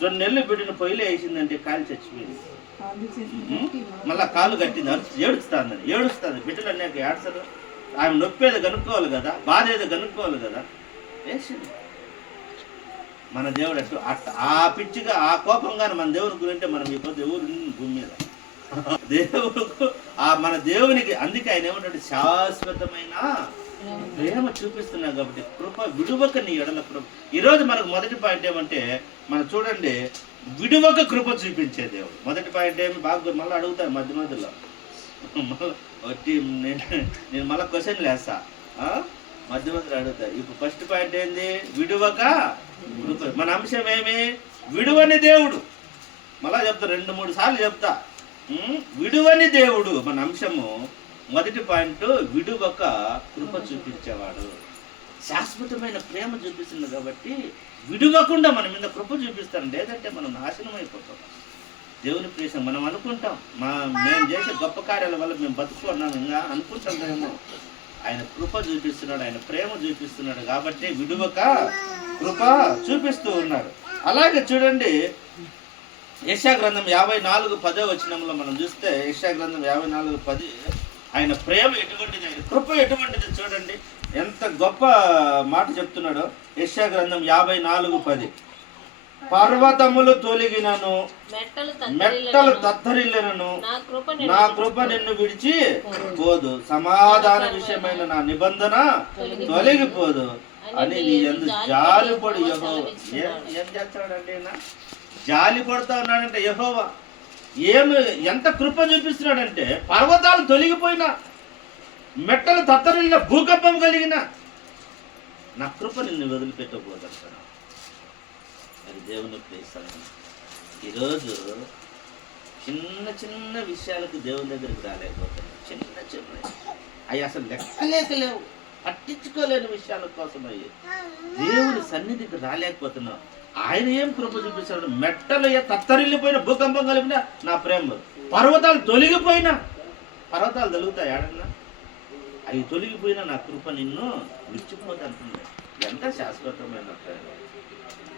2 నెలలు బిడ్డను పొయ్యిలో వేసిందంటే కాలు చచ్చిపోయింది. మళ్ళా కాలు కట్టింది, ఏడుస్తుంది. బిడ్డలు అన్నాక ఏడ్చరు. ఆమె నొప్పి ఏదో కనుక్కోవాలి కదా, బాధ ఏదో కనుక్కోవాలి కదా, వేసింది. మన దేవుడు అట్టు ఆ పిచ్చిగా ఆ కోపంగానే మన దేవుని గురింటే మనం ఈ పొద్దు ఎవరు భూమి మీద దేవుడుకు మన దేవునికి. అందుకే ఆయన ఏమంటే శాశ్వతమైన ప్రేమ చూపిస్తున్నావు కాబట్టి కృప విడువక నీ ఎడల కృప. ఈరోజు మనకు మొదటి పాయింట్ ఏమంటే, మనం చూడండి, విడువక కృప చూపించే దేవుడు. మొదటి పాయింట్ ఏమి బాగా మళ్ళీ అడుగుతాను మధ్యలో వచ్చి నేను మళ్ళీ క్వశ్చన్లు వేస్తా, మధ్యలో అడుగుతా. ఇప్పుడు ఫస్ట్ పాయింట్ ఏంది? విడువక కృప. మన అంశం ఏమి? విడువని దేవుడు. మళ్ళా చెప్తా, 2-3 సార్లు చెప్తా. విడువని దేవుడు మన అంశము. మొదటి పాయింట్, విడువక కృప చూపించేవాడు. శాశ్వతమైన ప్రేమ చూపిస్తుంది కాబట్టి విడువకుండా మన మీద కృప చూపిస్తాను. లేదంటే మనం నాశనం అయిపోతాం. దేవుని ప్రేమ మనం అనుకుంటాం, మేము చేసే గొప్ప కార్యాల వల్ల మేము బతుకున్నాం ఇంకా అనుకుంటామేమో. ఆయన కృప చూపిస్తున్నాడు, ఆయన ప్రేమ చూపిస్తున్నాడు కాబట్టి విడువక కృప చూపిస్తూ ఉన్నాడు. అలాగే చూడండి, యెషయా గ్రంథం 54:10 మనం చూస్తే, యెషయా గ్రంథం 54:10, ఆయన ప్రేమ ఎటువంటిది, ఆయన కృప ఎటువంటిది చూడండి ఎంత గొప్ప మాట చెప్తున్నాడో. యెషయా గ్రంథం 54:10, పర్వతములు తొలగినను, మెట్టలు తత్తరిల్లినను, నా కృప నిన్ను విడిచి పోదు, సమాధాన విషయమైన నా నిబంధన తొలగిపోదు అని నీ యందు జాలిపడు యెహోవా. ఏం చేస్తాడంటే, జాలి పడుతూ ఉన్నాడంటే యెహోవా. ఎంత కృప చూపిస్తున్నాడంటే, పర్వతాలు తొలగిపోయినా, మెట్టలు తత్తరిల్లిన, భూకంపం కలిగిన, నా కృప నిన్ను వదిలిపెట్టబోదంటాడు. అది దేవుని ప్రేమ. ఈరోజు చిన్న విషయాలకు దేవుని దగ్గరికి రాలేకపోతున్నాయి. చిన్న అవి అసలు లెక్కలేకలేవు, పట్టించుకోలేని విషయాల కోసం అయ్యి దేవుని సన్నిధికి రాలేకపోతున్నావు. ఆయన ఏం కృప చూపిస్తాడు? మెట్టలు తత్తరిల్లిపోయిన, భూకంపం కలిపిన నా ప్రేమ. పర్వతాలు తొలగిపోయినా, పర్వతాలు తొలుగుతాయి ఆడన్నా, అవి తొలగిపోయినా నా కృప నిన్ను విడిచిపోదు అంటుంది. ఎంత శాశ్వతమైన ప్రేమ,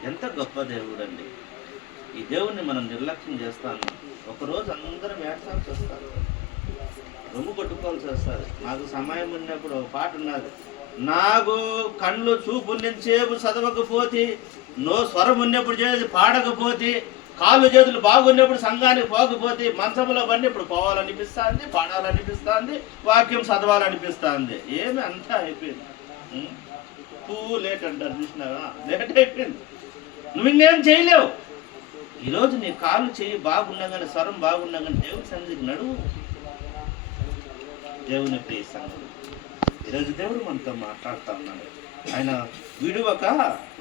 ఎంత గొప్ప దేవుడు అండి. ఈ దేవుణ్ణి మనం నిర్లక్ష్యం చేస్తాను. ఒకరోజు అందరం ఏడ్చాల్సి వస్తారు, రొమ్ము కొట్టుకోవాల్సి వస్తుంది. నాకు సమయం ఉన్నప్పుడు ఒక పాట ఉన్నది, నాకు కళ్ళు చూపున్నంతసేపు చదవకపోతే, నో స్వరం ఉన్నప్పుడు చేసి పాడకపోతే, కాళ్ళు చేతులు బాగున్నప్పుడు సంఘానికి పోకపోతే, మంచంలో పడినప్పుడు పోవాలనిపిస్తుంది, పాడాలనిపిస్తుంది, వాక్యం చదవాలనిపిస్తుంది. ఏమి అంతా అయిపోయింది. లేట్ అంటారు చూసినావా, లేట్ అయిపోయింది. నువ్వు ఇంకేం చేయలేవు. ఈరోజు నీ కాళ్ళు చేయి బాగున్నా కానీ, స్వరం బాగున్నా కానీ దేవుని సన్నిధికి నడువు. దేవుని ప్రియ సంఘం, ఈరోజు దేవుడు మనతో మాట్లాడుతూ ఉన్నాడు. ఆయన విడువక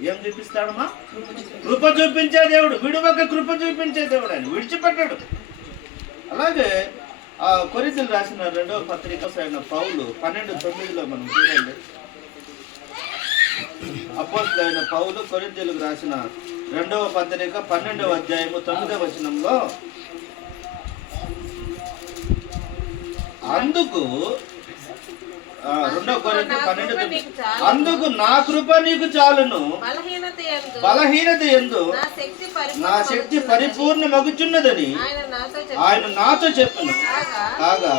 ఏం చూపిస్తాడమ్మా? కృప చూపించే దేవుడు. విడువక కృప చూపించే దేవుడు, ఆయన విడిచిపెట్టాడు. అలాగే కొరింథీయులకు రాసిన 2వ పత్రిక అయిన పౌలు 12:9 మనం చూడండి. అపోస్తలుడైన పౌలు కొరింథీయులకు రాసిన 2వ పత్రిక 12వ అధ్యాయము 9వ వచనంలో, అందుకు 2 కొరింథీ 12:9, అందుకు నా కృప నీకు చాలును, బలహీనత యందు నా శక్తి పరిపూర్ణమగుచున్నదని ఆయన నాతో చెప్పును. కాగా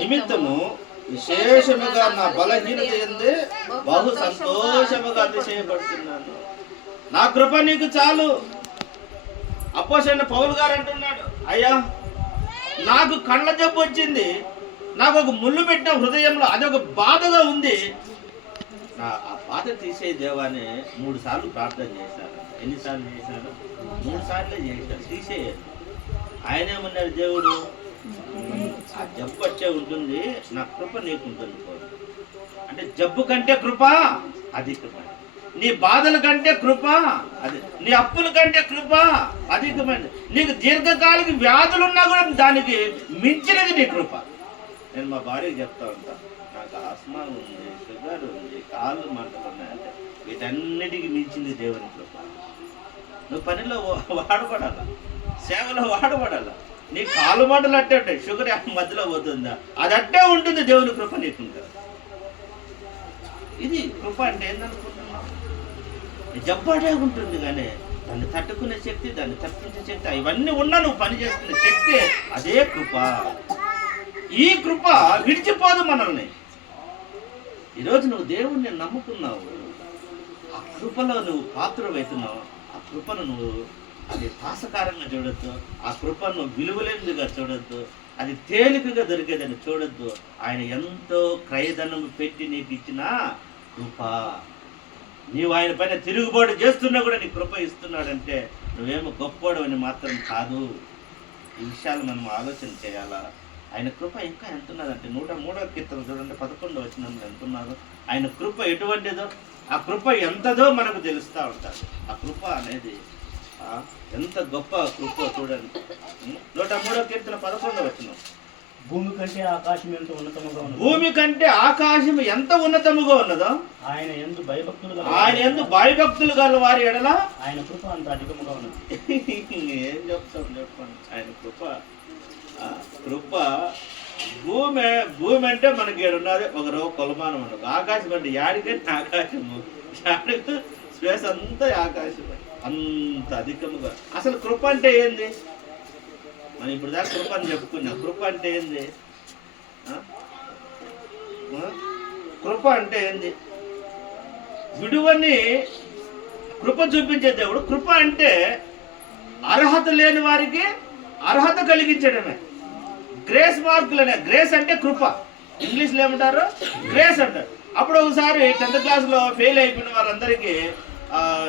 నిమిత్తము విశేషముగా నా బలహీనత యందు బహు సంతోషముగా అతిశయపడుతున్నాను. నా కృప నీకు చాలు. అపోస్తలుడైన పౌలు గారు అంటున్నాడు, అయ్యా నాకు కళ్ళ జబ్బు వచ్చింది, నాకు ఒక ముళ్ళు పెట్టిన హృదయంలో, అది ఒక బాధగా ఉంది, ఆ బాధ తీసే దేవాన్ని 3 సార్లు ప్రార్థన చేశాను. ఎన్నిసార్లు చేశాను? 3 సార్లే చేశాను, తీసేయాలి. ఆయన ఏమన్నాడు దేవుడు? ఆ జబ్బు వచ్చే ఉంటుంది, నా కృప నీకు ఉంటుంది. అంటే జబ్బు కంటే కృప అధికమైనది, నీ బాధల కంటే కృప అది, నీ అప్పుల కంటే కృప అధికమైనది, నీకు దీర్ఘకాలిక వ్యాధులున్నా కూడా దానికి మించినది నీ కృప. నేను మా భార్యకి చెప్తా ఉంటా, నాకు ఆస్మా ఉంది, షుగర్ ఉంది, కాళ్ళు మంటలు ఉన్నాయంటే వీటన్నిటికీ మించింది దేవుని కృప. నువ్వు పనిలో వాడబడాలా, సేవలో వాడబడాలా. నీ కాలు మంటలు అట్టే ఉంటాయి, షుగర్ మధ్యలో పోతుందా, అది అట్టే ఉంటుంది. దేవుని కృప నీకుంటుంది. ఇది కృప అంటే ఏందనుకుంటున్నావు? జబ్బాడే ఉంటుంది, కానీ దాన్ని తట్టుకునే శక్తి, దాన్ని తప్పించే శక్తి, ఇవన్నీ ఉన్నా నువ్వు పని చేసుకునే శక్తి, అదే కృప. ఈ కృప విడిచిపోదు మనల్ని. ఈరోజు నువ్వు దేవుణ్ణి నమ్ముకున్నావు, ఆ కృపలో నువ్వు పాత్రవైతున్నావు. ఆ కృపను నువ్వు అది తాసకారంగా చూడొద్దు, ఆ కృపను విలువలేనిదిగా చూడొద్దు, అది తేలికగా దొరికేదని చూడొద్దు. ఆయన ఎంతో క్రయధనం పెట్టి నీకు ఇచ్చిన కృప. నీవు ఆయన పైన తిరుగుబాటు చేస్తున్నా కూడా నీ కృప ఇస్తున్నాడంటే నువ్వేమో గొప్పోడు అని మాత్రం కాదు. ఈ విషయాలు మనం ఆలోచన చేయాలా. ఆయన కృప ఇంకా ఎంత ఉన్నదంటే 103వ కీర్తన చూడండి 11వ వచనంలో ఎంత ఉన్నదో. ఆయన కృప ఎటువంటిదో, ఆ కృప ఎంతదో మనకు తెలుస్తూ ఉంటుంది. ఆ కృప అనేది ఎంత గొప్ప కృప చూడండి. 103వ కీర్తన 11వ వచనం. భూమి కంటే ఆకాశం ఎంత ఉన్నతముగా ఉన్నదో, భూమి కంటే ఆకాశం ఎంత ఉన్నతముగా ఉన్నదో, ఆయన యందు భయభక్తులు గల వారి ఎడల ఆయన కృప అంత అధికముగా ఉన్నది. ఏం చెప్తాం చెప్పండి. ఆయన కృప భూమి అంటే మనకి ఏడున్నది ఒక కొలమానం ఉండదు. ఆకాశం అంటే యాడికంటే ఆకాశము, యాడికి స్పేస్ అంతా ఆకాశం, అంత అధికముగా. అసలు కృప అంటే ఏంది? మనం ఇప్పుడు దాకా కృప అని చెప్పుకున్నాం. కృప అంటే ఏంది? కృప అంటే ఏంది? విడువని కృప చూపించే దేవుడు. కృప అంటే అర్హత లేని వారికి అర్హత కలిగించడమే. గ్రేస్ మార్కులనే. గ్రేస్ అంటే కృప. ఇంగ్లీష్లో ఏమంటారు? గ్రేస్ అంటారు. అప్పుడు ఒకసారి 10th క్లాస్లో ఫెయిల్ అయిపోయిన వారందరికీ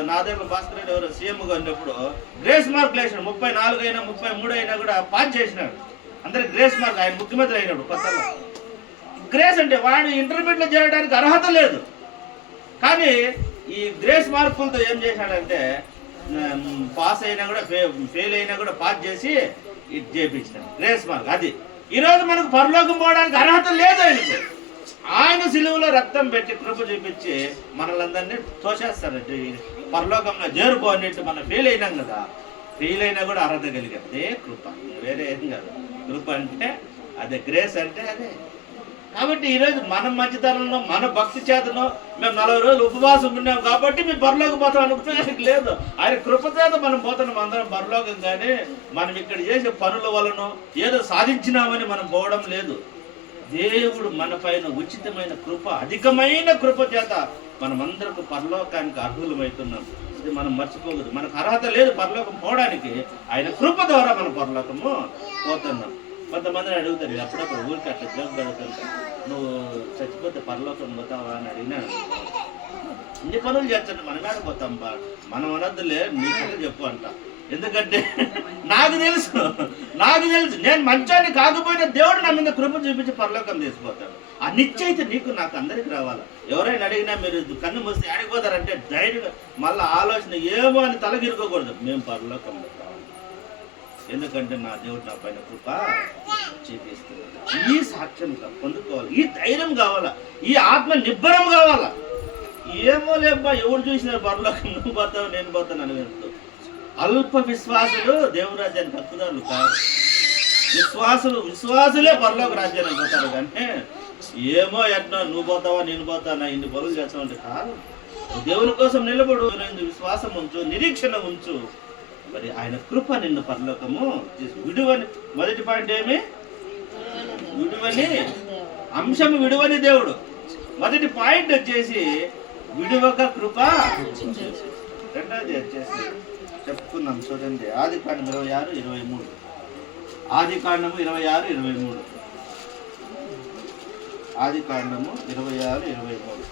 నాదేళ్ళ భాస్కర్ రెడ్డి ఎవరు సీఎంగా ఉన్నప్పుడు గ్రేస్ మార్క్ వేసినాడు. 34 అయినా 33 అయినా కూడా పాస్ చేసినాడు. అందరికి గ్రేస్ మార్క్. ఆయన ముఖ్యమంత్రి అయినాడు కొత్తలో. గ్రేస్ అంటే వాడు ఇంటర్మీడియట్లో చేయడానికి అర్హత లేదు, కానీ ఈ గ్రేస్ మార్కులతో ఏం చేశాడంటే పాస్ అయినా కూడా ఫెయిల్ అయినా కూడా పాస్ చేసి ఇది చేయించినాడు. గ్రేస్ మార్క్ అది. ఈరోజు మనకు పరలోకం పోవడానికి అర్హత లేదు ఆయనకు. ఆయన సిలువలో రక్తం పెట్టి కృప చూపించి మనలందరినీ తోసేస్తారంటే పరలోకంలో చేరుకోనిట్టు. మనం ఫెయిల్ అయినాం కదా, ఫెయిల్ అయినా కూడా అర్హత కలిగాం. అదే కృప, వేరే ఏం కాదు. కృప అంటే అదే, గ్రేస్ అంటే అదే. కాబట్టి ఈరోజు మన మంచితనంలో, మన భక్తి చేతనో మేము 40 రోజులు ఉపవాసం ఉన్నాం కాబట్టి మేము పరలోకం పోతాం అనుకునేది లేదు. ఆయన కృప చేత మనం పోతున్నాం అందరం పరలోకం. కానీ మనం ఇక్కడ చేసే పనుల వలన ఏదో సాధించినామని మనం పోవడం లేదు. దేవుడు మన పైన ఉచితమైన కృప, అధికమైన కృప చేత మనమందరకు పరలోకానికి అర్హులమవుతున్నాం. ఇది మనం మర్చిపోకూడదు. మనకు అర్హత లేదు పరలోకం పోవడానికి, ఆయన కృప ద్వారా మనం పరలోకము పోతున్నాం. కొంతమందిని అడుగుతారు అప్పుడప్పుడు ఊరికి అట్లా జోక్ అడుగుతారు, నువ్వు చచ్చిపోతే పరలోకం పోతావా అని అడిగినాను. ఇన్ని పనులు చేస్తాను మనం ఆడిపోతాం బా, మనం అనద్దులే నీకంటే చెప్పు అంట. ఎందుకంటే నాకు తెలుసు నేను మంచాన్ని కాకపోయినా దేవుడు నా మీద కృప చూపించి పరలోకం తీసుకుపోతాడు. ఆ నిశ్చయిత నీకు నాకు అందరికి రావాలా. ఎవరైనా అడిగినా మీరు కన్ను మూస్తే ఆడిపోతారంటే ధైర్యంగా మళ్ళీ ఆలోచన ఏమో అని తలగిరుకోకూడదు. మేము పరలోకంలో కావాలి, ఎందుకంటే నా దేవుడు నా పైన కృప చూపిస్తున్నాడు. ఈ సాక్ష్యం పొందుకోవాలి, ఈ ధైర్యం కావాలా, ఈ ఆత్మ నిబ్బరం కావాలా. ఏమో లేబ్బా ఎవరు చూసినా పరలోకం నువ్వు పోతావు నేను పోతాను అని వెళ్తూ అల్ప విశ్వాసులు దేవురాజ్యానికి హక్కుదారులు కాదు. విశ్వాసులే పరలోక రాజ్యానికి పోతారు. కానీ ఏమో ఎట్లా నువ్వు పోతావా నేను పోతానా ఇన్ని పనులు చేస్తామంటే కాదు. దేవుని కోసం నిలబడు, విశ్వాసం ఉంచు, నిరీక్షణ ఉంచు. మరి ఆయన కృప నిన్ను పరలోకము విడువని. మొదటి పాయింట్ ఏమి? విడువని అంశము, విడువని దేవుడు. మొదటి పాయింట్ వచ్చేసి విడువక కృప. రెండవది వచ్చేసి చెప్పుకున్నాం చూడండి, ఆదికాండం 26:23. ఆదికాండము 26:23. ఆదికాండము 26:23.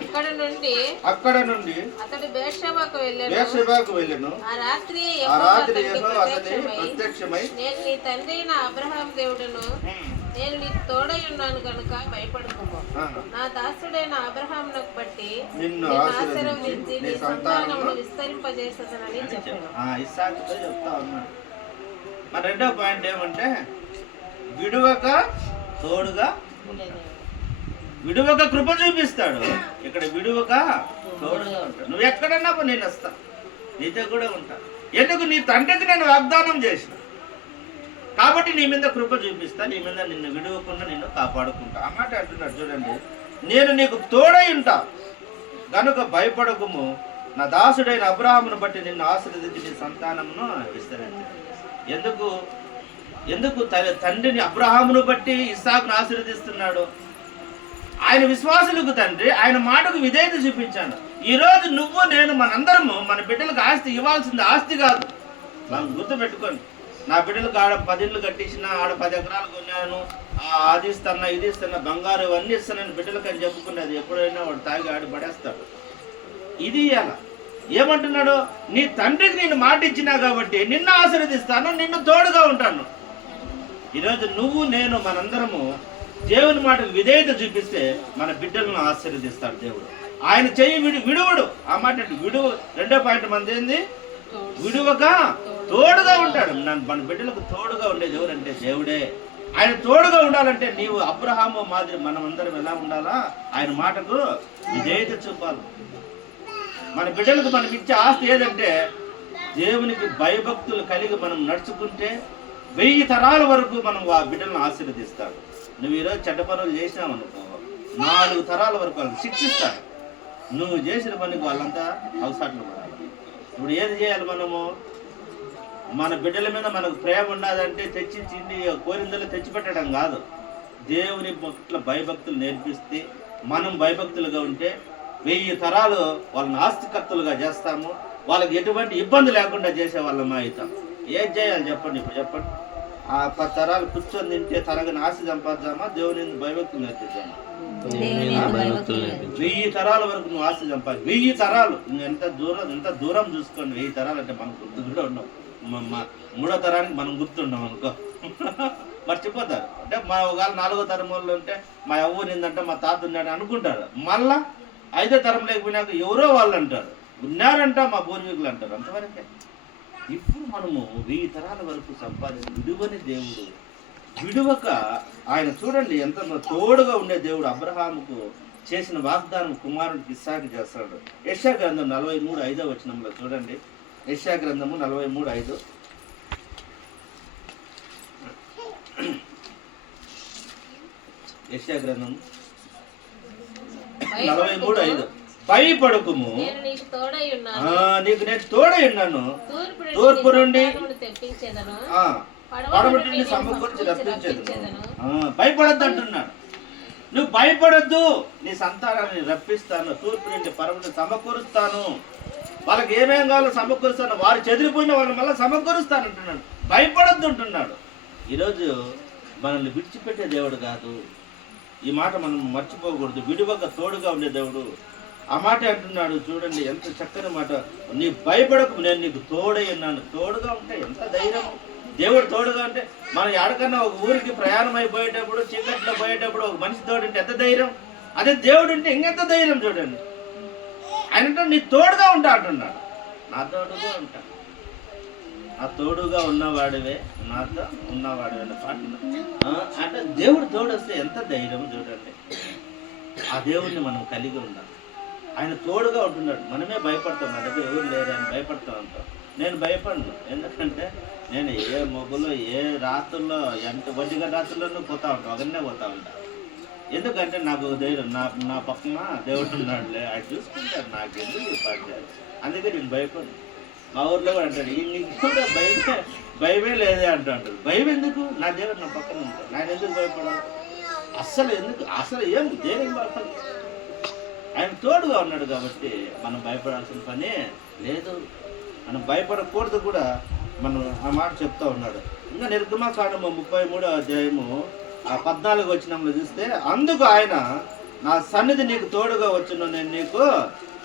అక్కడ నుండి అతడు బేర్షెబాకు వెళ్ళెను. ఆ రాత్రి యెహోవా అతనికి ప్రత్యక్షమై, నేను నీ తండ్రి అయిన అబ్రహాము దేవుడును, నేను నీకు తోడై ఉన్నాను కనుక భయపడకుము. నా దాసుడైన అబ్రహామునకు బట్టి నిన్ను ఆశీర్వదించి నీ సంతానమును విస్తరింపజేసేదనని చెప్పాను. ఇస్సాకుతో చెప్తా ఉన్నాడు. మన రెండో పాయింట్ ఏమంటే విడువక తోడుగా, విడువక కృప చూపిస్తాడు. ఇక్కడ విడువక తోడుగా ఉంటాడు. నువ్వు ఎక్కడన్నా నేను వస్తా, నీతో కూడా ఉంటా. ఎందుకు? నీ తండ్రికి నేను వాగ్దానం చేసిన కాబట్టి నీ మీద కృప చూపిస్తా, నీ మీద నిన్ను విడువకుండా నిన్ను కాపాడుకుంటా. ఆ మాట అంటున్నాడు చూడండి. నేను నీకు తోడై ఉంటా కనుక భయపడకుము. నా దాసుడైన అబ్రహామును బట్టి నిన్ను ఆశీర్వదించి నీ సంతానమును విస్తరించాను. ఎందుకు తండ్రిని అబ్రహామును బట్టి ఇస్సాకును ఆశీర్వదిస్తున్నాడు? ఆయన విశ్వాసులకు తండ్రి, ఆయన మాటకు విధేయత చూపించాను. ఈరోజు నువ్వు నేను మనందరము మన బిడ్డలకు ఆస్తి ఇవ్వాల్సింది ఆస్తి కాదు. మనం గుర్తు పెట్టుకోండి. నా బిడ్డలకు ఆడ 10 ఇళ్ళు కట్టించిన, ఆడ 10 ఎకరాలు కొన్నాను, అది ఇస్తున్నా ఇది ఇస్తున్నా బంగారు ఇవన్నీ ఇస్తానని బిడ్డలకు అని చెప్పుకున్నది ఎప్పుడైనా వాడు తాగి ఆడి పడేస్తాడు. ఇది ఇయ్యాల ఏమంటున్నాడు? నీ తండ్రికి నేను మాట ఇచ్చినా కాబట్టి నిన్ను ఆశీర్వదిస్తాను, నిన్ను తోడుగా ఉంటాను. ఈరోజు నువ్వు నేను మనందరము దేవుని మాటకు విధేయత చూపిస్తే మన బిడ్డలను ఆశీర్వదిస్తాడు దేవుడు. ఆయన చెయ్యి విడువడు. ఆ మాట విడువ 2వ పాయింట్ మంది ఏంది? విడువక తోడుగా ఉంటాడు. మన బిడ్డలకు తోడుగా ఉండేది ఎవరంటే దేవుడే. ఆయన తోడుగా ఉండాలంటే నీవు అబ్రహాము మాదిరి మనమందరం ఎలా ఉండాలా? ఆయన మాటకు విధేయత చూపాలి. మన బిడ్డలకు మనం ఇచ్చే ఆస్తి ఏదంటే దేవునికి భయభక్తులు కలిగి మనం నడుచుకుంటే 1000 తరాల వరకు మనం ఆ బిడ్డలను ఆశీర్వదిస్తాడు. నువ్వు ఈరోజు చెడ్డ పనులు చేసినావనుకో 4 తరాల వరకు వాళ్ళని శిక్షిస్తాడు. నువ్వు చేసిన పనికి వాళ్ళంతా అవసరం పడాలి. ఇప్పుడు ఏది చేయాలి? మనము మన బిడ్డల మీద మనకు ప్రేమ ఉండదంటే తెచ్చింది కోరిందలో తెచ్చిపెట్టడం కాదు. దేవుని పట్ల భయభక్తులు నేర్పిస్తే మనం భయభక్తులుగా ఉంటే 1000 తరాలు వాళ్ళని ఆస్తికర్తలుగా చేస్తాము. వాళ్ళకి ఎటువంటి ఇబ్బంది లేకుండా చేసే వాళ్ళం అవుతాం. ఏం చేయాలి చెప్పండి? ఇప్పుడు చెప్పండి. ఆ 10 తరాలు కూర్చొని తింటే తరగని ఆస్తి సంపాదించామా? దేవుని భయభక్తులు నేర్పించామా? 1000 తరాల వరకు నువ్వు ఆస్తి సంపాది. 1000 తరాలు ఎంత దూరం చూసుకోండి. 1000 తరాలు అంటే మనకు గుర్తు కూడా ఉండవు. 3వ తరానికి మనం గుర్తుండం అనుకో, మర్చిపోతారు. అంటే మా ఒకవేళ 4వ తరం వాళ్ళు ఉంటే మా అవ్వ నిందంటే మా తాత ఉన్నాడు అనుకుంటారు. మళ్ళా 5వ తరం లేకపోయినాక ఎవరో వాళ్ళు అంటారు, ఉన్నారంట మా పూర్వీకులు అంటారు. అంతవరకే. ఇప్పుడు మనము 1000 తరాల వరకు సంపాదించి విడువని దేవుడు, విడువక ఆయన చూడండి ఎంత తోడుగా ఉండే దేవుడు. అబ్రహాముకు చేసిన వాగ్దానం కుమారుడికి ఇస్సాకు చేస్తాడు. యెషయా గ్రంథం 43:5 వచనంలో చూడండి. యెషయా గ్రంథము 43:5. యెషయా గ్రంథం 43:5. భయపడకుము, నీకు నేను తోడై ఉన్నాను, తూర్పు నుండి పడమటి సమకూర్చి రప్పించేదను. భయపడద్దు అంటున్నాడు. నువ్వు భయపడద్దు, నీ సంతానాన్ని రప్పిస్తాను, తూర్పు నుండి పడమటి సమకూరుస్తాను, వాళ్ళకి ఏమేం కావాలో సమకూరుస్తాను, వారు చెదిరిపోయిన వాళ్ళని మళ్ళీ సమకూరుస్తాను అంటున్నాడు. భయపడద్దు అంటున్నాడు. ఈరోజు మనల్ని విడిచిపెట్టే దేవుడు కాదు. ఈ మాట మనం మర్చిపోకూడదు. విడువక తోడుగా ఉండే దేవుడు. ఆ మాట అంటున్నాడు. చూడండి ఎంత చక్కని మాట. నీ భయపడకు, నేను నీకు తోడై ఉన్నాను. తోడుగా ఉంటే ఎంత ధైర్యం. దేవుడు తోడుగా ఉంటే మనం ఎక్కడికన్నా ఒక ఊరికి ప్రయాణం అయిపోయేటప్పుడు, చీకట్లో పోయేటప్పుడు ఒక మనిషి తోడుంటే ఎంత ధైర్యం. అదే దేవుడు ఉంటే ఇంకెంత ధైర్యం. చూడండి ఆయన నీ తోడుగా ఉంటా అంటున్నాడు. నా తోడుగా ఉంటా. ఆ తోడుగా ఉన్నవాడివే నాతో ఉన్నవాడివే అనే పాట. అంటే దేవుడు తోడు వస్తే ఎంత ధైర్యం. చూడండి ఆ దేవుడిని మనం కలిగి ఉండాలి. ఆయన తోడుగా ఉంటున్నాడు. మనమే భయపడతాం. నా దగ్గర ఎవరు లేరు అని భయపడతా ఉంటాం. నేను భయపడను. ఎందుకంటే నేను ఏ మొగ్గులో ఏ రాత్రుల్లో ఎంత 1 గంట రాత్రుల్లో పోతా ఉంటాను. ఒకరినే పోతా ఉంటా. ఎందుకంటే నాకు ధైర్యం, నా పక్కన దేవుడు ఉన్నాడులే, ఆయన చూసుకుంటాడు. నాకు ఎందుకు పడ్డాడు. అందుకే నేను భయపడను. మా ఊర్లో కూడా అంటాడు, నీకు కూడా భయమే లేదే అంటాడు. భయం ఎందుకు? నా దేవుడు నా పక్కన ఉంటాడు. నేను ఎందుకు భయపడాలి? అసలు ఏం దేనికి భయపడాలి? ఆయన తోడుగా ఉన్నాడు కాబట్టి మనం భయపడాల్సిన పని లేదు. మనం భయపడకూడదు కూడా. మనం ఆ మాట చెప్తా ఉన్నాడు. ఇంకా నిర్గమకాండము 33వ అధ్యాయము 14వ వచనంలో చూస్తే, అందుకు ఆయన నా సన్నిధి నీకు తోడుగా వచ్చును, నేను నీకు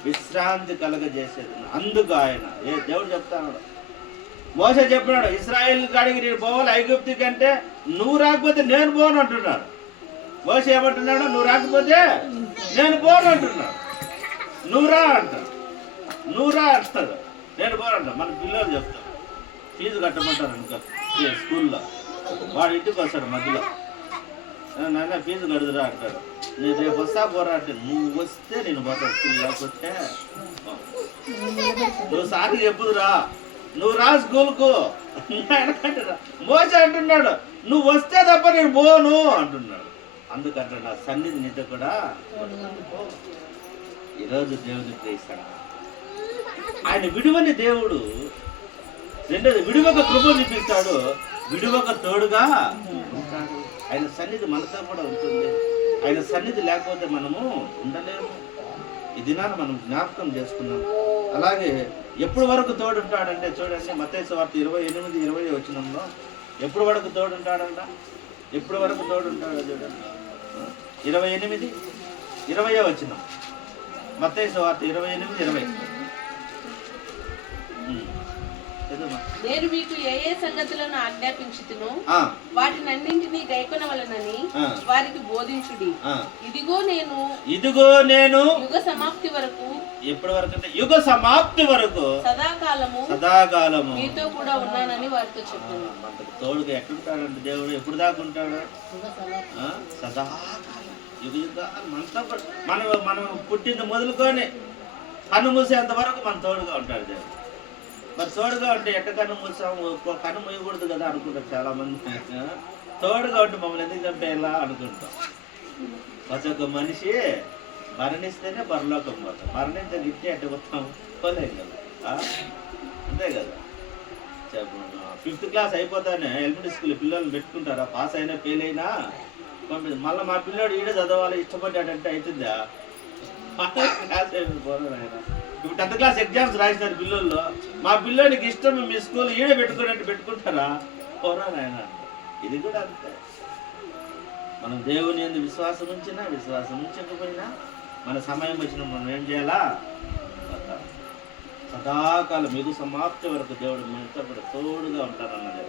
విశ్రాంతి కలగజేసేది. అందుకు ఆయన దేవుడు చెప్తాడు. మోసే చెప్పినాడు, ఇశ్రాయేల్ కాడికి నేను పోవాలి ఐగుప్తుకి అంటే, నువ్వు రాకపోతే నేను పోను అంటున్నాడు. మోసే ఏమంటున్నాడు? నువ్వు రాకపోతే నేను పోను అంటున్నాడు. నువ్వు రా అంటాడు. నేను పోనంట. మన పిల్లలు చెప్తారు, ఫీజు కట్టమంటారు అనుకో స్కూల్లో. వాడు ఇంటికి వస్తాడు మధ్యలో, నాన్న ఫీజు కడుదురా అంటాడు. నేను రేపు వస్తా పోరా అంటే, నువ్వు వస్తే నేను పోతాను స్కూల్. లేకపోతే నువ్వు సాకి చెప్పుదురా, నువ్వు రా స్కూల్కు మోసే అంటున్నాడు, నువ్వు వస్తే తప్ప నేను పోను అంటున్నాడు. అందుకంటే నా సన్నిధి నీతో కూడా ఈరోజు దేవుడిని ప్రేయిస్తాడు. ఆయన విడువని దేవుడు. రెండోది విడువక కృప చూపిస్తాడు, విడువక తోడుగా ఉంటాడు. ఆయన సన్నిధి మనతో కూడా ఉంటుంది. ఆయన సన్నిధి లేకపోతే మనము ఉండలేము. ఈ దినాన్ని మనం జ్ఞాపకం చేసుకున్నాం. అలాగే ఎప్పుడు వరకు తోడుంటాడంటే చూడండి, మత్తయి సువార్త 28:20 వచనంలో ఎప్పుడు వరకు తోడుంటాడంట? ఎప్పుడు వరకు తోడుంటాడో చూడండి. 28:20 వచనం, మత్తయి సువార్త 28:20. నేను మీకు ఏ ఏ సంగతులను ఆజ్ఞాపించుతును వాటినన్నింటినీ గైకొనవలెనని వారికి బోధించుడి. ఇదిగో నేను యుగ సమాప్తి వరకు, ఎప్పటి వరకు అంటే యుగ సమాప్తి వరకు సదాకాలము మీతో కూడా ఉన్నానని వారితో చెప్పాను. మనకు తోడుగా ఎక్కడుంటాడంటే దేవుడు ఎప్పుడు దాకా ఉంటాడు? సదాకాలం, యుగ యుగాలు మనతో. మనం పుట్టింది మొదలుకొని కన్ను మూసేంత వరకు మన తోడుగా ఉంటాడు దేవుడు. మరి తోడుగా ఉంటే ఎట్ట కన్ను మూసాము, కన్ను మూయకూడదు కదా అనుకుంటారు చాలా మంది. తోడుగా ఉంటే మమ్మల్ని ఎందుకు చంపేలా అనుకుంటాం. ప్రతి ఒక్క మనిషి మరణిస్తేనే పరలోకం పోతాం, మరణించే ఇట్టే ఎట్ట పోతాం, పోలేం కదా. అంతే కదా. 5th క్లాస్ అయిపోతానే ఎలిమెంటరీ స్కూల్ పిల్లల్ని పెట్టుకుంటారా? పాస్ అయినా ఫెయిల్ అయినా మళ్ళీ మా పిల్లోడు ఈడే చదవాలి ఇష్టపడ్డాడంటే అవుతుందా? క్లాస్ అయిపోతాను ఆయన. ఇప్పుడు 10th క్లాస్ ఎగ్జామ్స్ రాసినారు పిల్లల్లో, మా పిల్లోనికి ఇష్టం మీ స్కూల్ ఈడే పెట్టుకున్నట్టు పెట్టుకుంటారా? పోరా నాయన. ఇది కూడా అంతే. మనం దేవుని యందు విశ్వాసం ఉంచినా విశ్వాసం ఉంచకపోయినా మన సమయం వచ్చిన మనం ఏం చేయాలా? సదాకాలం యుగ సమాప్తి వరకు దేవుడు మనతో కూడా తోడుగా ఉంటారన్నది.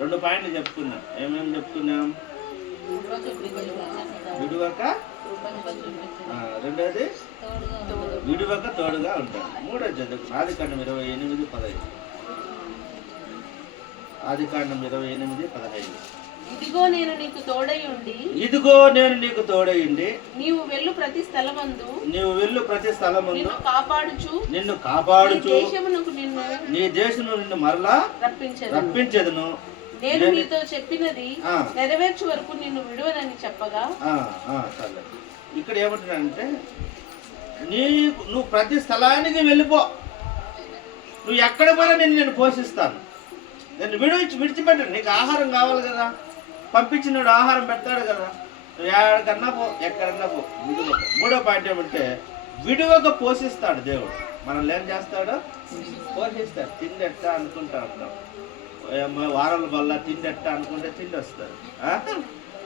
2 పాయింట్లు చెప్పుకున్నాం. ఏమేమి చెప్పుకున్నాం? విడువక, రెండోది విడువక తోడుగా ఉంటాడు. మూడోది చదువు ఆదికాండం 28:15. ఆదికాండం 28:15. ఇదిగో నేను నీకు తోడయుండి నీవు వెళ్ళు ప్రతి స్థలమందు నిన్ను కాపాడుచు నీ దేశము నిన్ను మరలా రప్పించెదను. నేను నీతో చెప్పినది నెరవేర్చు వరకు నిన్ను విడువనని చెప్పగా. ఇక్కడ ఏమంటున్నానంటే నువ్వు ప్రతి స్థలానికి వెళ్ళిపో, నువ్వు ఎక్కడ పోయినా నేను పోషిస్తాను, నేను విడిచిపెట్టాను. నీకు ఆహారం కావాలి కదా, పంపించినాడు ఆహారం పెడతాడు కదా, నువ్వు ఎక్కడికన్నా పో, ఎక్కడన్నా పో. విడువక. 3వ పాయింట్ ఏమంటే విడువక పోషిస్తాడు దేవుడు. మనల్ని ఏం చేస్తాడు? పోషిస్తాడు. తిండి ఎట్టా అనుకుంటా ఉంటాం, వారాల వల్ల తిండి ఎట్టా అనుకుంటే తిండి వస్తుంది.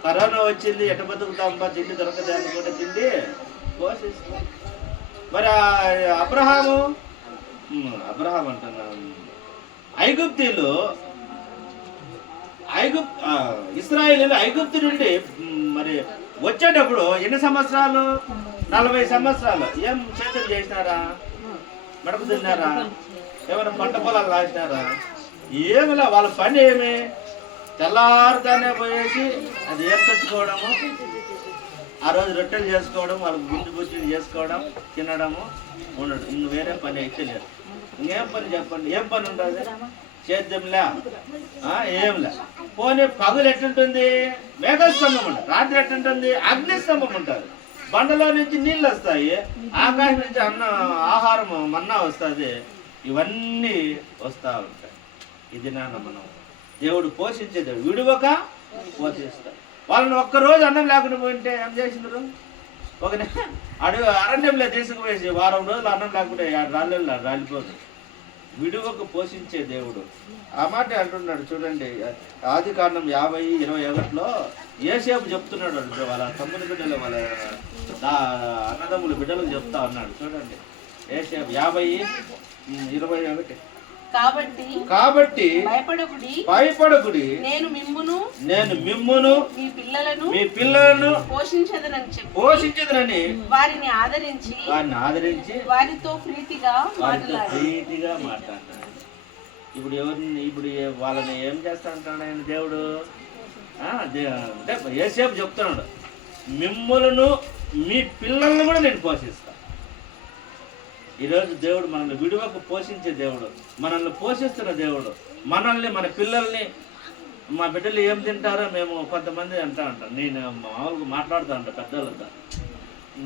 కరోనా వచ్చింది ఎట్ట బతుకుతాంబా, తిండి దొరకదు అనుకుంటే తిండి పోషిస్తాం. మరి అబ్రహాం అంటున్నాం, ఇశ్రాయేలీయులు ఐగుప్తు నుండి మరి వచ్చేటప్పుడు ఎన్ని సంవత్సరాలు? 40 సంవత్సరాలు. ఏం చేతులు చేసినారా? మడప తిన్నారా? ఏమైనా పంట పొలాలు రాసినారా? ఏమిలా. వాళ్ళ పని ఏమి? తెల్లారుగానే పోయేసి అది ఏర్పరచుకోవడము, ఆ రోజు రొట్టెలు చేసుకోవడం, వాళ్ళకి గుంజు చేసుకోవడం, తినడము, ఉండడం. ఇంక వేరే పని అయితే లేదు. ఇంకేం పని చెప్పండి? ఏం పని ఉంటుంది? చేద్దాంలే, ఏంలే. పోనీ పగులు ఎట్టుంటుంది? మేఘస్తంభం ఉంటుంది. రాత్రి ఎట్టుంటుంది? అగ్నిస్తంభం ఉంటుంది. బండలో నుంచి నీళ్ళు వస్తాయి, ఆకాశం నుంచి ఆహారం మన్నా వస్తుంది. ఇవన్నీ వస్తూ ఉంటాయి. ఇది నాన్న మనం దేవుడు పోషించే దేవుడు. విడువక పోషిస్తాడు. వాళ్ళని ఒక్కరోజు అన్నం లేకుండా పోయింటే ఏం చేసినారు? ఒక అరణ్యంలో తీసుకుపోయేసి వారం రోజులు అన్నం లేకుండా రాలిపోదు. విడువకు పోషించే దేవుడు. ఆ మాట అంటున్నాడు చూడండి. ఆదికాండం 50:21లో యోసేపు చెప్తున్నాడు. వాళ్ళ తమ్ముని బిడ్డలు, వాళ్ళ అన్నదమ్ముల బిడ్డలకు చెప్తా ఉన్నాడు చూడండి. యోసేపు 50:21. కాబట్టి భయపడకుడి, నేను మిమ్మును మీ పిల్లలను పోషించదనని వారిని ఆదరించి వారితో ప్రీతిగా మాట్లాడారు. ఇప్పుడు వాళ్ళని ఏం చేస్తా అంటాడు ఆయన దేవుడు? యోసేపు చెప్తున్నాడు, మిమ్ములను మీ పిల్లలను కూడా నేను పోషిస్తాను. ఈరోజు దేవుడు మనల్ని విడువకు పోషించే దేవుడు, మనల్ని పోషిస్తున్న దేవుడు. మనల్ని, మన పిల్లల్ని మా బిడ్డలు ఏం తింటారో మేము కొంతమంది అంటా ఉంటాం. నేను మామూలుగా మాట్లాడుతూ ఉంటాను పెద్దలతో.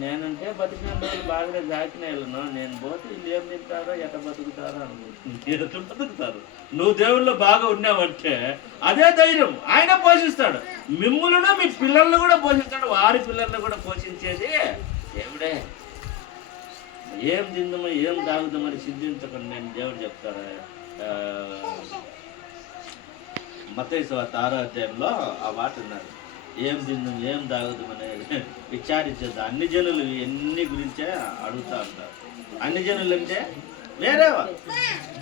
నేనంటే బతికిన రోజులు బాగానే జాకినేళ్ళను, నేను పోతే వీళ్ళు ఏం తింటారో ఎట్ట బతుకుతారో అనుకుంటున్నాను. ఎట్లా బతుకుతారు? నువ్వు దేవుళ్ళు బాగా ఉన్నావంటే అదే ధైర్యం. ఆయన పోషిస్తాడు మిమ్ములను, మీ పిల్లల్ని కూడా పోషిస్తాడు. వారి పిల్లల్ని కూడా పోషించేది దేవుడే. ఏం తిందామో ఏం తాగుదామని సిద్ధించకుండా నేను దేవుడు చెప్తారా. మత్తయి సువార్త 6వ అధ్యాయంలో ఆ మాట ఉన్నారు. ఏం తిందాం ఏం తాగుదామని విచారించేది. అన్ని జనులు ఎన్ని గురించే అడుగుతా ఉంటారు. అన్ని జనులు అంటే వేరేవా.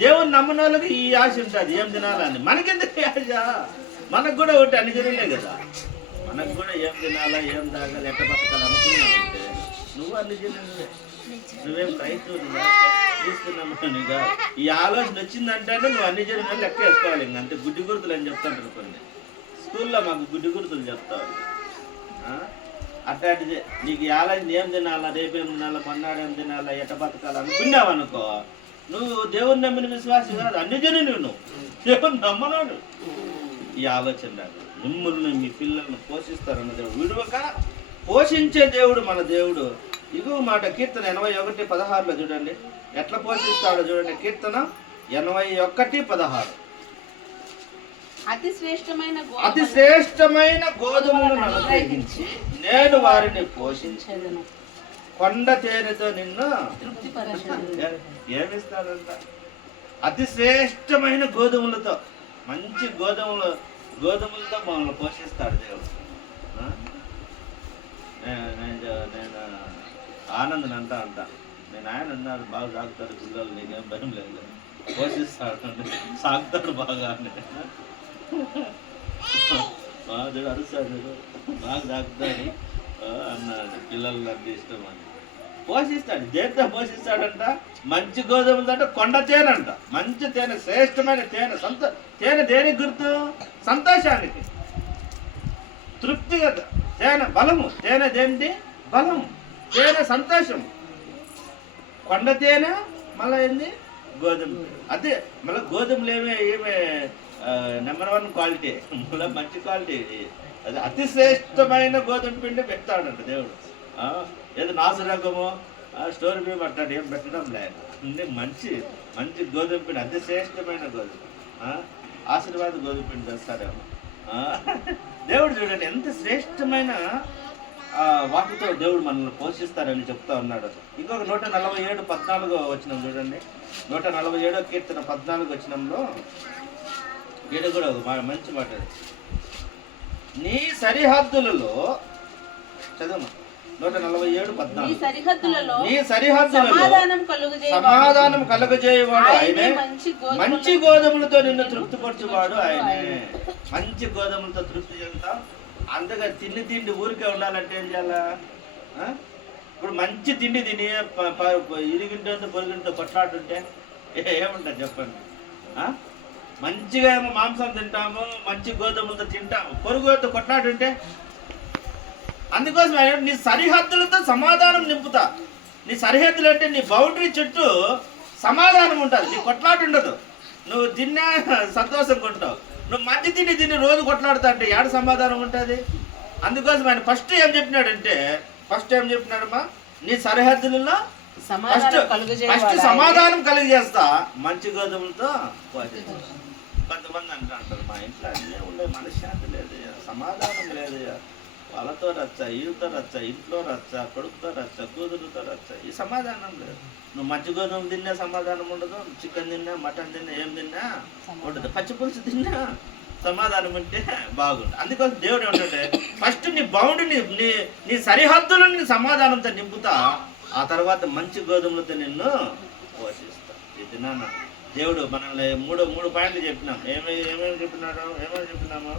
దేవుని నమ్మని వాళ్ళకి ఈ ఆశ ఉంటుంది ఏం తినాలని. మనకెందుకు ఆశ? మనకు కూడా ఒకటి అన్ని జనులే కదా. మనకు కూడా ఏం తినాలా ఏం తాగాలి ఎట్ట బతకాలి అనుకున్నావంటే నువ్వు అన్ని జనులే. నువ్వేం క్రైస్తవునిగా తీసుకున్నామనిగా ఈ ఆలోచన వచ్చిందంటే నువ్వు అన్ని జనులు లెక్క వేసుకోవాలి. ఇంకంతే గుడ్డి గుర్తులు అని చెప్తాంటారు కొన్ని స్కూల్లో. మాకు గుడ్డి గుర్తులు చెప్తావు. అట్లాంటిది నీకు ఈ ఆలోచన ఏం తినాలా, రేపేం తినాలా, మన్నాడేం తినాలా, ఎట్ట బతకాలి అనుకున్నావు అనుకో, నువ్వు దేవుని నమ్మిన విశ్వాసం కాదు, అన్ని జనులు నువ్వు దేవుని నమ్మనాడు. ఈ ఆలోచన మిమ్మల్ని మీ పిల్లల్ని పోషిస్తారన్న దేవుడు, విడువక పోషించే దేవుడు మన దేవుడు. ఇగో మాట కీర్తన 81:16 చూడండి ఎట్లా పోషిస్తాడో చూడండి. కీర్తన 81:16. అతి శ్రేష్టమైన గోధుమలను అనుగ్రహించి నేను వారిని పోషించేదను, కొండ తేనెతో నిన్ను ఏమిస్తాడంట. అతి శ్రేష్టమైన గోధుమలతో, మంచి గోధుమలతో మమ్మల్ని పోషిస్తాడు దేవుడు. నేను ఆనందం అంటా నేను ఆయన అన్నారు బాగా సాగుతాడు పిల్లలు, నీకేం భయం లేదు, పోషిస్తాడు సాగుతాడు బాగా అని. దేవుడు అరుస్తాడు బాగా సాగుతాడు అన్నాడు. పిల్లలు అంటే ఇష్టం అని పోషిస్తాడు. దేంతో పోషిస్తాడంట? మంచి గోధుమలంట, కొండ తేనె అంట. మంచి తేనె, శ్రేష్టమైన తేనె. తేనె దేనికి గుర్తు? సంతోషానికి, తృప్తిగా. తేనె బలము, తేనె దేంటి? బలం. తేనె సంతోషం. కొండ తేనె మళ్ళీ ఏంది? గోధుమ. అదే మళ్ళీ గోధుమలు ఏమే నెంబర్ 1 క్వాలిటీ, మళ్ళీ మంచి క్వాలిటీ. అది అతి శ్రేష్టమైన గోధుమ పిండి పెడతాడంట దేవుడు. ఏదో నాసు రకము స్టోర్ బియ్యం అట్టాడు ఏం పెట్టడం లేదు. మంచి గోధుమ పిండి, అతి శ్రేష్టమైన గోధుమ, ఆశీర్వాద గోధుమ పిండి తెస్తాడేమో దేవుడు. చూడండి ఎంత శ్రేష్టమైన వాటితో దేవుడు మనల్ని పోషిస్తారని చెప్తా ఉన్నాడు. ఇంకొక 147:14 వచనం చూడండి. 147 కీర్తన 14 వచనంలో ఈడ కూడా ఒక మంచి మాట. నీ సరిహద్దులలో చదువు 147:14. నీ సరిహద్దులలో సమాధానం కలుగజేయవాడు ఆయనే, మంచి గోధుమలతో నిన్ను తృప్తిపరచువాడు ఆయనే. మంచి గోధుమలతో తృప్తి చెందుతాం. అంతగా తిండి ఊరికే ఉండాలంటే ఏం చేయాలా? ఇప్పుడు మంచి తిండి తిని ఇరిగింటితో పొరిగింటితో కొట్లాడుంటే ఏముంటుంది చెప్పండి? మంచిగా ఏమో మాంసం తింటాము, మంచి గోధుమలతో తింటాము, పొరుగుతో కొట్లాడుంటే. అందుకోసం నీ సరిహద్దులతో సమాధానం నింపుతా. నీ సరిహద్దులు అంటే నీ బౌండరీ చుట్టూ సమాధానం ఉంటుంది, నీ కొట్లాట ఉండదు. నువ్వు తిన్నా సంతోషం కొంటావు. నువ్వు మంచి తిని రోజు కొట్లాడుతా అంటే ఏడ సమాధానం ఉంటుంది? అందుకోసం ఆయన ఫస్ట్ ఏం చెప్పినాడమ్మా? నీ సరిహద్దులలో ఫస్ట్ సమాధానం కలిగజేస్తా, మంచి గోధుమలతో పోషిస్తా. కొంతమంది అంటారు మా ఇంట్లో అన్నీ ఉండే, మనశ్శాంతి లేదు, సమాధానం లేదు, వాళ్ళతో రచ్చ, వీళ్ళతో రచ్చ, ఇంట్లో రచ్చ, కొడుకుతో రచ్చ, కూతురుతో రచ్చ, ఈ సమాధానం లేదు. నువ్వు మంచి గోధుమ తిన్నా సమాధానం ఉండదు, చికెన్ తిన్నా, మటన్ తిన్నా, ఏం తిన్నా ఉండదు, పచ్చి పులుసు తిన్నా సమాధానం ఉంటే బాగుంటుంది. అందుకోసం దేవుడు ఏమంటే ఫస్ట్ నీ బౌండరీ, నీ సరిహద్దులను సమాధానంతో నింపుతా, ఆ తర్వాత మంచి గోధుమలతో నిన్ను పోషిస్తా. ఇది నాన్న దేవుడు మనల్ని మూడు పాయింట్లు చెప్పినాం. ఏమేమి చెప్పినాము?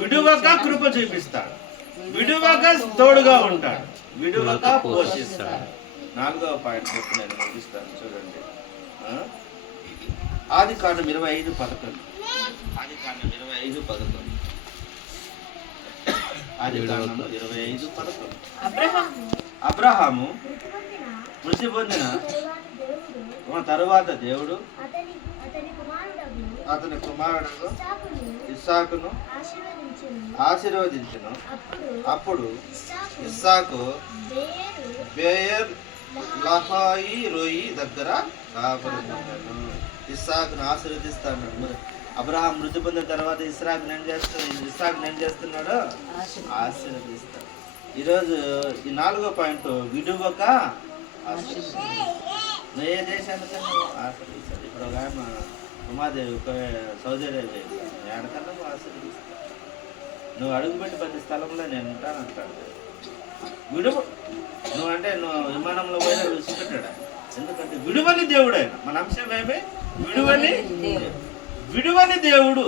విడువక కృప చూపిస్తాడు, విడువక తోడుగా ఉంటాడు, విడువక పోషిస్తాడు. 4వ పాయింట్ చెప్పి నేను ముగిస్తాను చూడండి. ఆదికాండం 25:11. ఆదికాండం 25:11. ఆదికాండం 25:11. అబ్రహాము మృతి పొందిన తరువాత దేవుడు అతని కుమారుడు ఇస్సాకును ఆశీర్వదించును. అప్పుడు ఇస్సాకు బేయర్ లహాయి రోయి దగ్గర కాపురముండెను. ఇస్సాకును ఆశీర్వదిస్తాడు. అబ్రహాం మృతి పొందిన తర్వాత ఇస్సాకును ఏం చేస్తున్నాడు? ఆశీర్వదిస్తాడు. ఈరోజు ఈ 4వ పాయింట్, విడువక నువ్వు ఏ దేశానికన్నా ఆశీర్వదిస్తాడు. ఇప్పుడు ఒక ఆమె ఉమాదేవి సౌదీ అరేబియా ఎక్కడికన్నా ఆశీర్వదిస్తాడు. నువ్వు అడుగుపెట్టి ప్రతి స్థలంలో నేను ఉంటానంటాడు. విడువ నువ్వు విమానంలో పోయినా విడిచిపెట్టాడు. ఎందుకంటే విడువని దేవుడు ఆయన. మన అంశం ఏమి? విడువని దేవుడు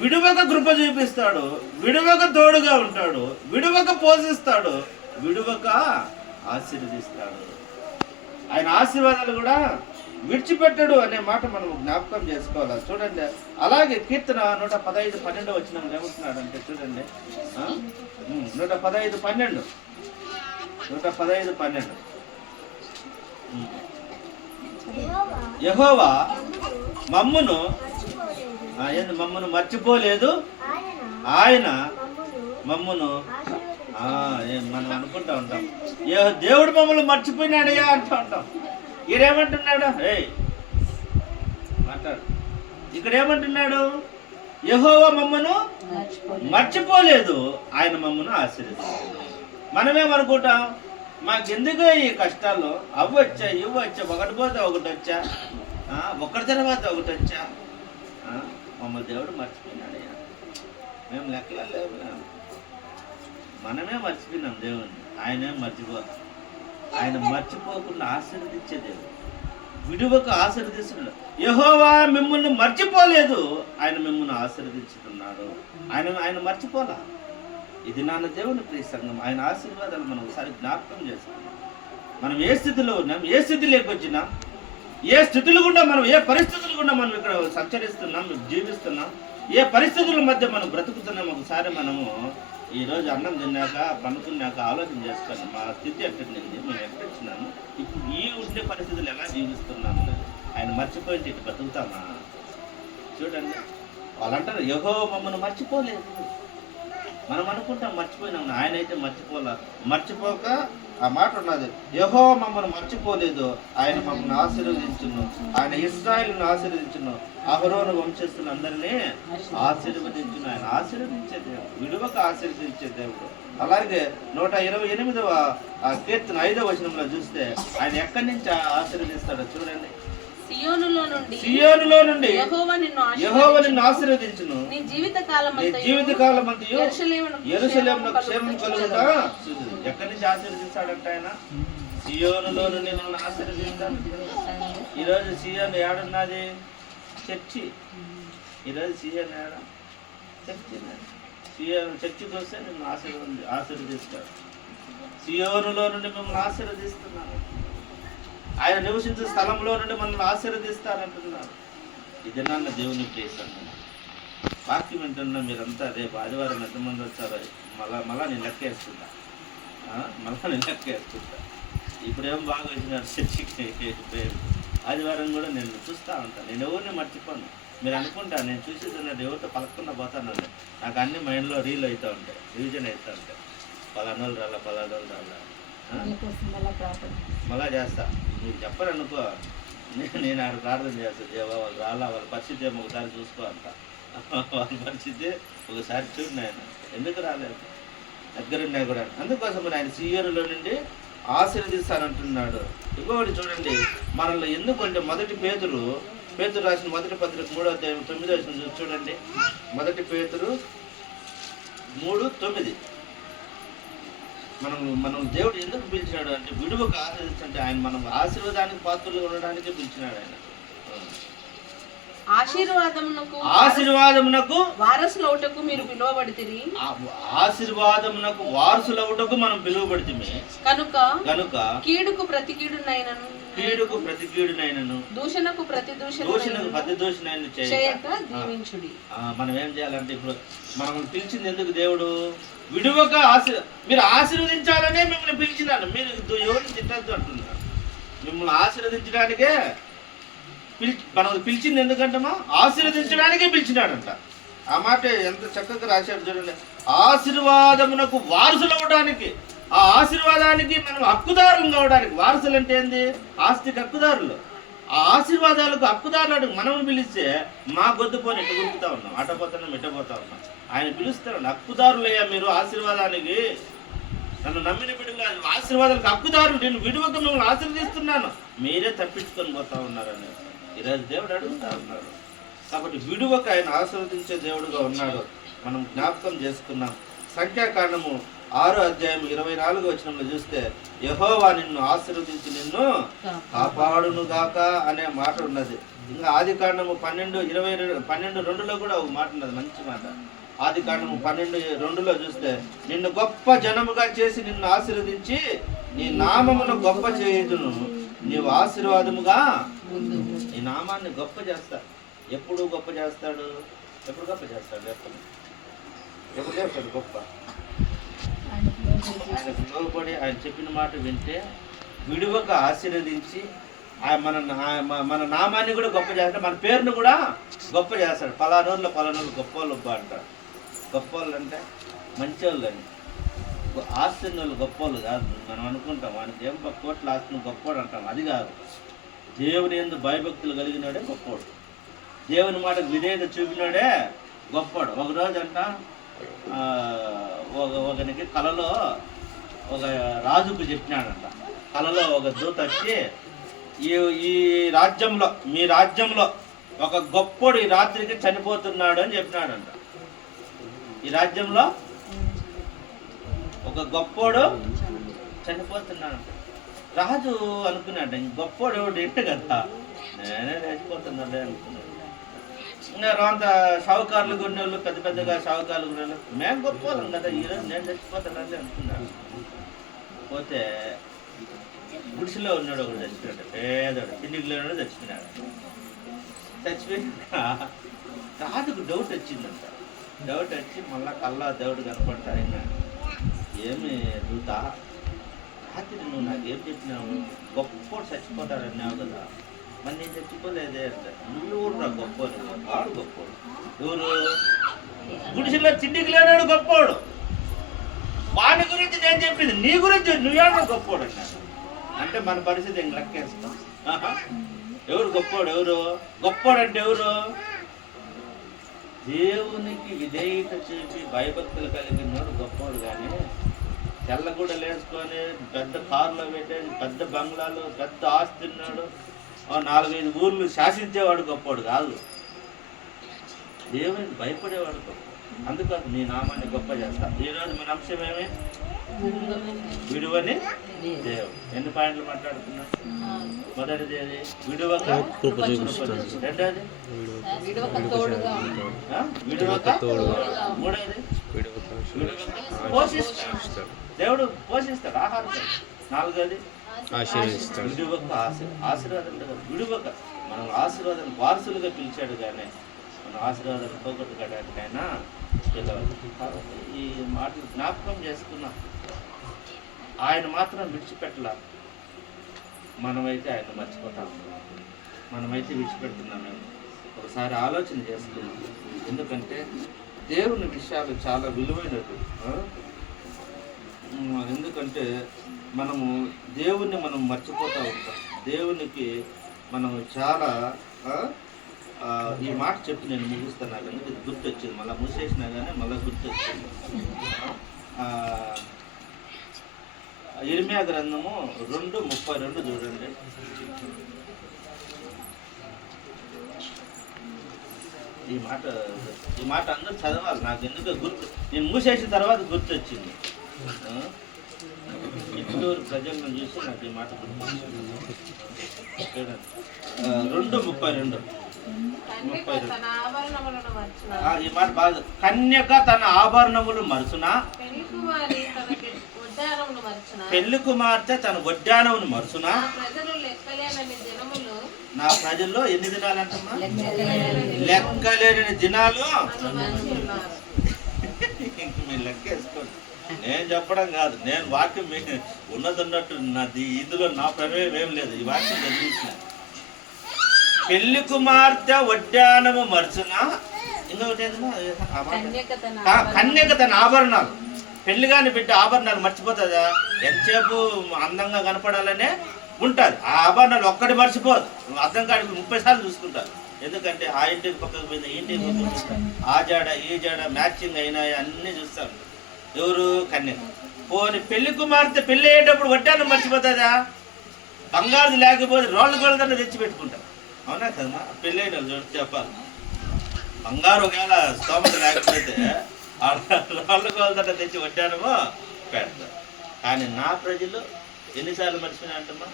విడువక కృప చూపిస్తాడు, విడువక తోడుగా ఉంటాడు, విడువక పోషిస్తాడు, విడువక ఆశీర్వదిస్తాడు. ఆయన ఆశీర్వాదాలు కూడా విడిచిపెట్టడు అనే మాట మనం జ్ఞాపకం చేసుకోవాలి. చూడండి, అలాగే కీర్తన 115:12 వచ్చిన ఏమంటున్నాడు అంటే చూడండి, 115:12 యెహోవా మమ్మును మర్చిపోలేదు, ఆయన మమ్మును మనం అనుకుంటా ఉంటాం దేవుడు మమ్మల్ని మర్చిపోయినాడయ్యా అంటూ ఉంటాం. ఈడేమంటున్నాడు? మాట్లాడు. ఇక్కడ ఏమంటున్నాడు? యెహోవా మమ్మను మర్చిపోలేదు, ఆయన మమ్మను ఆశీర్వదించాడు. మనమేమనుకుంటాం? మాకెందుకో ఈ కష్టాలు, అవి వచ్చా ఇవి వచ్చా, ఒకటి పోతే ఒకటి వచ్చా, ఒకటి తర్వాత ఒకటి వచ్చా, మమ్మల్ని దేవుడు మర్చిపోయినాడయ్యా. మేము లెక్కలు లేవు, మనమే మర్చిపోయినాం దేవుణ్ణి. ఆయనేం మర్చిపోతాం. ఆయన మర్చిపోకుండా ఆశీర్వదించే దేవుడు, విడువకు ఆశీర్వదిస్తున్నాడు. యెహోవా మిమ్మల్ని మర్చిపోలేదు, ఆయన మిమ్మల్ని ఆశీర్వదించుతున్నాడు. ఆయన మర్చిపోలా. ఇది నాన్న దేవుని ప్రియ సంఘం. ఆయన ఆశీర్వాదాలు మనం ఒకసారి జ్ఞాపకం చేసుకున్నాం. మనం ఏ స్థితిలో ఉన్నాం, ఏ స్థితిలోకి వచ్చినాం, ఏ స్థితులు గుండా మనం, ఏ పరిస్థితులు గుండా మనం ఇక్కడ సంచరిస్తున్నాం, జీవిస్తున్నాం, ఏ పరిస్థితుల మధ్య మనం బ్రతుకుతున్నాం. ఒకసారి మనము ఈరోజు అన్నం తిన్నాక పనుకున్నాక ఆలోచన చేసుకోండి, మా స్థితి ఎక్కడినింది, మేము ఎక్కడొచ్చినాము, ఇప్పుడు ఈ ఉండే పరిస్థితులు ఎలా జీవిస్తున్నాము. ఆయన మర్చిపోయింది ఇటు బతుకుతామా? చూడండి, వాళ్ళు అంటారు యెహోవా మమ్మల్ని మర్చిపోలేదు. మనం అనుకుంటాం మర్చిపోయినాం, ఆయన అయితే మర్చిపోక ఆ మాట ఉన్నది, యెహోవా మమ్మల్ని మర్చిపోలేదు, ఆయన మమ్మల్ని ఆశీర్వదించును, ఆయన ఇశ్రాయేలును ఆశీర్వదించును, అహరోను వంశస్థులందరినీ ఆశీర్వదించును. ఆయన ఆశీర్వదించే దేవుడు, విడువక ఆశీర్వదించే దేవుడు. అలాగే 128వ కీర్తన 5వ వచనంలో చూస్తే ఆయన ఎక్కడి నుంచి ఆశీర్వదిస్తాడో చూడండి. సియోనులో నుండి యెహోవా నిన్ను ఆశీర్వదించును, నీ జీవిత కాలమంతయు యెరూషలేమునకు క్షేమం కలుగుట. ఎక్కడి నుంచి ఆశీర్వదిస్తాడంటే ఆయన సియోనులో నుండి నిన్ను ఆశీర్వదిస్తాడు. ఈరోజు సియోను ఏడున్నది? చర్చి. ఈరోజు సియోను ఏడ? చర్చి. సియోను చర్చికి వస్తే నిన్ను ఆశీర్వదిస్తాడు. సియోనులో నుండి మిమ్మల్ని ఆశీర్వదిస్తున్నాను, ఆయన నివసించే స్థలంలో నుండి మనల్ని ఆశీర్వదిస్తారంటున్నారు. ఇది నాన్న దేవుని ప్లేస్ అన్న వాక్యం వింటున్నా. మీరంతా రేపు ఆదివారం ఎంతమంది వచ్చారో మళ్ళా నేను లెక్కేస్తుంటా, ఇప్పుడేం బాగా వచ్చినారు చర్చికి. ఆదివారం కూడా నేను చూస్తూ ఉంటాను, నేను ఎవరిని మర్చిపోను. మీరు అనుకుంటా నేను చూసేది ఎవరితో పలకకుండా పోతానండి, నాకు అన్ని మైండ్లో రీల్ అవుతూ ఉంటాయి, రివిజన్ అవుతూ ఉంటాయి. పలానోళ్ళు రాలా మళ్ళా చేస్తా. మీరు చెప్పరనుకో, నేను ఆడ ప్రార్థన చేస్తాను, దేవా వాళ్ళు రాలా, వాళ్ళ పరిస్థితి ఏమో ఒకసారి చూసుకో అంట. వాళ్ళ పరిస్థితి ఒకసారి చూడండి, ఆయన ఎందుకు రాలేదు దగ్గరున్నా కూడా. అందుకోసం ఆయన సియోనులో నుండి ఆశీర్వదిస్తానంటున్నాడు. ఇంకొకటి చూడండి, మనల్ని ఎందుకంటే పేతురు రాసిన మొదటి పత్రిక 3:9 చూడండి. 1 పేతురు 3:9 మనం దేవుడు ఎందుకు పిలిచినాడు అంటే విడువకు ఆశీర్వదించంటే ఆయన మనం ఆశీర్వాదానికి పాత్రలు ఉండడానికి పిలిచినాడు. ఆయన ఆశీర్వాదమునకు వారసులవుటకు మీరు పిలువబడితిరి, ఆశీర్వాదమునకు వారసులవుటకు మనం పిలువబడితిమి కనుక కీడుకు ప్రతి కీడునైనను దూషణకు ప్రతి దూషణైన చేయక దీవించుడి. మనం ఏం చేయాలంటే ఇప్పుడు మనం పిలిచింది ఎందుకు? దేవుడు విడువక మీరు ఆశీర్వదించాలనే మిమ్మల్ని పిలిచినాను. మీరు ఎవరిని తిట్టద్దు అంటున్నారు, మిమ్మల్ని ఆశీర్వదించడానికే మనం పిలిచింది ఎందుకంటమా ఆశీర్వదించడానికే పిలిచినాడంట. ఆ మాట ఎంత చక్కగా రాశాడు చూడండి. ఆశీర్వాదమునకు వారసులు అవ్వడానికి, ఆ ఆశీర్వాదానికి మనం హక్కుదారులు కావడానికి. వారసులు అంటే ఏంది? ఆస్తికి హక్కుదారులు. ఆ ఆశీర్వాదాలకు హక్కుదారులు మనం పిలిస్తే మా గొద్దుపోని ఎట్ట గురుకుతా ఉన్నాం, అట్టపోతున్నాం, ఇట్టపోతా ఉన్నాం. ఆయన పిలుస్తాడు, హక్కుదారులయ్యా మీరు ఆశీర్వాదానికి, నన్ను నమ్మిన బిడ్డలు ఆశీర్వాదాలకు హక్కుదారులు, నేను విడువక మిమ్మల్ని ఆశీర్వదిస్తున్నాను, మీరే తప్పించుకొని పోతా ఉన్నారని ఈరోజు దేవుడు అడుగుతా ఉన్నాడు. కాబట్టి విడువక ఆయన ఆశీర్వదించే దేవుడుగా ఉన్నాడు. మనం జ్ఞాపకం చేసుకున్నాం. సంఖ్యాకాండము 6వ అధ్యాయం 24వ వచనంలో చూస్తే యెహోవా నిన్ను ఆశీర్వదించి నిన్ను కాపాడును గాక అనే మాట ఉన్నది. ఇంకా ఆదికాండము 12:2లో కూడా ఒక మాట ఉన్నది, మంచి మాట. ఆదికాండము 12:2లో చూస్తే నిన్ను గొప్ప జనముగా చేసి నిన్ను ఆశీర్వదించి నీ నామమును గొప్ప చేయుదును, నీవు ఆశీర్వాదముగా నీ నామాన్ని గొప్ప చేస్తాడు. ఎప్పుడు గొప్ప చేస్తాడు? ఎప్పుడు గొప్ప చేస్తాడు? ఎప్పుడు చేస్తాడు గొప్ప? ఆయనకు లోబడి ఆయన చెప్పిన మాట వింటే విడువక ఆశీర్వదించి మన నామాన్ని కూడా గొప్ప చేస్తాడు, మన పేరును కూడా గొప్ప చేస్తాడు. పలానూరులో గొప్పవాళ్ళు అంటారు. గొప్పవాళ్ళు అంటే మంచివాళ్ళు అని, ఆస్తిని వాళ్ళు గొప్పవాళ్ళు కాదు. మనం అనుకుంటాం వానికి ఏం కోట్ల ఆస్తిని గొప్పవాడు అంటాం, అది కాదు. దేవుని యందు భయభక్తులు కలిగినాడే గొప్పవాడు, దేవుని మాటకు విధేయత చూపినాడే గొప్పవాడు. ఒకరోజు అంట ఒకనికి కలలో ఒక రాజుకు చెప్పినాడంట. కలలో ఒక దూత వచ్చి ఈ రాజ్యంలో, మీ రాజ్యంలో ఒక గొప్పోడు ఈ రాత్రికి చనిపోతున్నాడు అని చెప్పినాడంట. ఈ రాజ్యంలో ఒక గొప్పోడు చనిపోతున్నాడంట. రాజు అనుకున్నాడు, గొప్పోడు ఎవడు ఎట్టు కదా, నేనే చచ్చిపోతున్నాడే అనుకున్నాడు. ఇంకా అంత షావుకారులు కొనేవాళ్ళు, పెద్ద పెద్దగా షావుకారులు కొనేవాళ్ళు, మేము గొప్పవాళ్ళం కదా, ఈరోజు నేను చచ్చిపోతానంటే అనుకున్నాడు. పోతే గుడిసెలో ఉన్నాడు ఒకడు, చచ్చిపోయాడు. పేదోడు, తిండికి లేనాడు, చచ్చిపోయినాడు. చచ్చిపోయి రాజుకు డౌట్ వచ్చిందంట. డౌట్ వచ్చి మళ్ళా కల్లా దేవుడు కనపడతా ఆయన, ఏమి దూత రాత్రి నువ్వు నాకేం చెప్పినావు, గొప్పోడు చచ్చిపోతాడన్నావు కదా, మరి నేను చచ్చిపోలేదే అంటే, నువ్వు రా గొప్పోడు, వాడు గొప్పోడు. ఎవరు? గుడిసెలో తిండికి లేనాడు గొప్పోడు. వాడి గురించి నేను చెప్పింది, నీ గురించి నువ్వేమో గొప్పోడు అన్నాడు. అంటే మన పరిస్థితి ఇంక లెక్కేస్తాం. ఎవరు గొప్పోడు? ఎవరు గొప్పోడు అంటే ఎవరు? దేవునికి విధేయత చూపి భయభక్తులు కలిగినోడు గొప్పోడు. కానీ తెల్లగూడలు వేసుకొని పెద్ద కారులో పెట్టేది, పెద్ద బంగ్లాలు, పెద్ద ఆస్తి ఉన్నాడు, 4-5 ఊర్లు శాసించేవాడు గొప్పోడు కాదు. దేవునికి భయపడేవాడు గొప్ప. అందుకని నీ నామాన్ని గొప్ప చేస్తా. ఈరోజు మన అంశం ఏమి? విడువని దేవుడు. ఎన్ని పాయింట్లు మాట్లాడుతున్నా? మొదటిది ఏది? విడువక. రెండోది విడువక. మూడోది పోషిస్తాడు. దేవుడు పోషిస్తాడు, ఆహారం. నాలుగోది విడువక ఆశీర్వాదం. విడువక మనం ఆశీర్వాదం వారసులుగా పిలిచాడు, కానీ మనం ఆశీర్వాదాలు పోగొట్టుకోవడానికైనా పిలవాలి. ఈ మాటలు జ్ఞాపకం చేసుకున్నాం. ఆయన మాత్రం విడిచిపెట్టలా, మనమైతే ఆయన మర్చిపోతాం. మనమైతే విడిచిపెడుతున్నాం. మేము ఒకసారి ఆలోచన చేసుకున్నాం. ఎందుకంటే దేవుని విషయాలు చాలా విలువైనవి. ఎందుకంటే మనము దేవుణ్ణి మనం మర్చిపోతూ ఉంటాం. దేవునికి మనం చాలా ఈ మాట చెప్పి నేను ముగిస్తున్నా, కానీ ఇది గుర్తు వచ్చింది. మళ్ళీ మూసేసినా కానీ మళ్ళీ గుర్తు వచ్చింది. ఇర్మియా గ్రంథము 2:32 చూడండి. ఈ మాట అందరూ చదవాలి. నాకు ఎందుకు గుర్తు, నేను మూసేసిన తర్వాత గుర్తు వచ్చింది. ఇప్పుడు ప్రజలను చూసి నాకు ఈ మాట గుర్తు వచ్చింది. 2:32. ఈ మాట బాగా, కన్యక తన ఆభరణములు మరుచునా, పెళ్లి కుమార్తె తన వడ్డానమును మరుచునా. నా ప్రజల్లో ఎన్ని దినాలు అంటమ్మా? లెక్కలేని దినాలు. మీరు లెక్కేసుకోండి, నేను చెప్పడం కాదు. నేను వాక్యం ఉన్నదన్నట్టు నాది, ఇందులో నా ప్రమేయం ఏం లేదు. ఈ వాక్యం చదివించిన పెళ్లి కుమార్తె వడ్డానము మర్చున ఇంకొకటి ఏంటమ్మా? కన్యక తన ఆభరణాలు. పెళ్లి కాని బిడ్డ ఆభరణాలు మర్చిపోతుందా? ఎంతసేపు అందంగా కనపడాలనే ఉంటుంది. ఆ ఆభరణాలు ఒక్కటి మర్చిపోదు. అర్థం కాడికి 30 సార్లు చూసుకుంటారు. ఎందుకంటే ఆ ఇంటికి పక్కకు పోయింది, ఈ ఇంటికి పక్కకు పోయింది, ఆ జాడ ఈ జాడ మ్యాచింగ్ అయినాయి అన్నీ చూస్తాం. ఎవరు? కన్యక. పోని పెళ్లి కుమార్తె పెళ్ళి అయ్యేటప్పుడు వడ్డానం మర్చిపోతుందా? బంగారు లేకపోతే రోళ్ళ గోళ్ళ తెచ్చి పెట్టుకుంటారు. అవునా కదమ్మా? పెళ్ళి అయిన చూడు చెప్పాలి. బంగారు ఒకవేళ స్తోమత లేకపోతే రోళ్ళ గోళ్ళ తెచ్చి వడ్డానమో పెడతారు. కానీ నా ప్రజలు ఎన్నిసార్లు మర్చిపోయినా అంటమ్మా?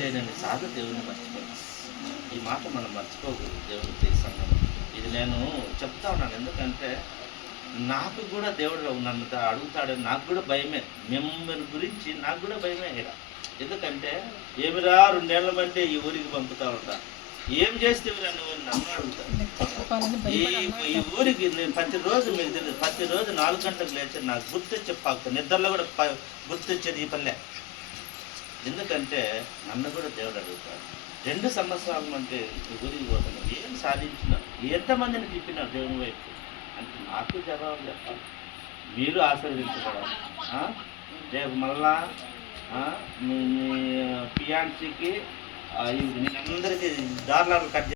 లేదండి సాగు దేవుని మర్చిపోయి. ఈ మాట మనం మర్చిపోకూడదు. దేవుని సంఘం ఇది నేను చెప్తా ఉన్నాను. ఎందుకంటే నాకు కూడా దేవుడు నన్ను అడుగుతాడని నాకు కూడా భయమే. మిమ్మల్ని గురించి నాకు కూడా భయమే ఇక్కడ. ఎందుకంటే ఏమిరా 2 ఏళ్ళ బట్టి ఈ ఊరికి పంపుతా ఉంటా, ఏం చేస్తే నువ్వు నన్ను అడుగుతాను. ఈ ఊరికి నేను ప్రతిరోజు మీకు తెలియదు, ప్రతిరోజు 4 గంటలకు లేచి నాకు గుర్తొచ్చే పాకుతాను. నిద్రలో కూడా గుర్తొచ్చేది ఈ పల్లె. ఎందుకంటే నన్ను కూడా దేవుడు అడుగుతాడు. 2 సంవత్సరాల అంటే ఈ ఊరికి పోతాను, ఏం సాధించినారు, ఎంతమందిని తిప్పినారు దేవుని వైపు అంటే నాకు జవాబు చెప్పాలి. మీరు ఆశీర్వదించబడాలి. రేపు మళ్ళా మీ పియాన్సీకి నేను అందరికీ దారులాలు కట్